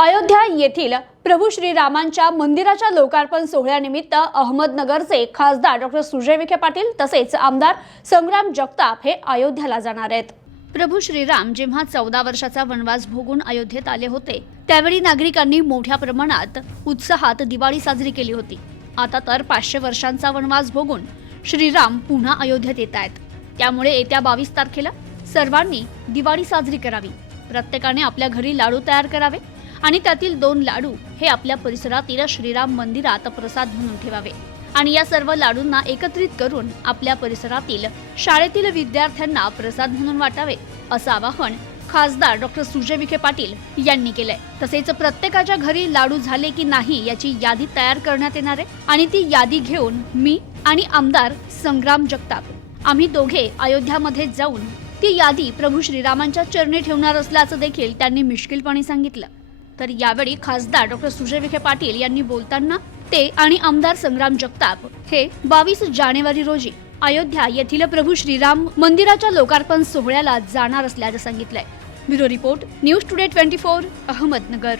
अयोध्या येथील प्रभू श्रीरामांच्या मंदिराच्या लोकार्पण सोहळ्यानिमित्त अहमदनगरचे खासदार डॉक्टर सुजय विखे पाटील तसेच आमदार संग्राम जगताप हे अयोध्याला जाणार आहेत. प्रभू श्रीराम जेव्हा चौदा वर्षाचा वनवास भोगून अयोध्येत आले होते त्यावेळी नागरिकांनी मोठ्या प्रमाणात उत्साहात दिवाळी साजरी केली होती. आता तर पाचशे वर्षांचा वनवास भोगून श्रीराम पुन्हा अयोध्येत येत आहेत. त्यामुळे येत्या बावीस तारखेला सर्वांनी दिवाळी साजरी करावी. प्रत्येकाने आपल्या घरी लाडू तयार करावे आणि त्यातील दोन लाडू हे आपल्या परिसरातील श्रीराम मंदिरात प्रसाद म्हणून ठेवावे. आणि या सर्व लाडूंना एकत्रित करून आपल्या परिसरातील शाळेतील विद्यार्थ्यांना प्रसाद म्हणून वाटावे असं आवाहन खासदार डॉक्टर सुजय विखे पाटील यांनी केलंय. तसेच प्रत्येकाच्या घरी लाडू झाले की नाही याची यादी तयार करण्यात येणार आहे. आणि ती यादी घेऊन मी आणि आमदार संग्राम जगताप आम्ही दोघे अयोध्यामध्ये जाऊन ती यादी प्रभू श्रीरामांच्या चरणी ठेवणार असल्याचं देखील त्यांनी मिश्किलपणे सांगितलं. तर यावेळी खासदार डॉक्टर सुजय विखे पाटील यांनी बोलताना ते आणि आमदार संग्राम जगताप हे बावीस जानेवारी रोजी अयोध्या येथील प्रभू श्रीराम मंदिराच्या लोकार्पण सोहळ्याला जाणार असल्याचं सांगितलंय. Bureau report news today twenty four Ahmednagar.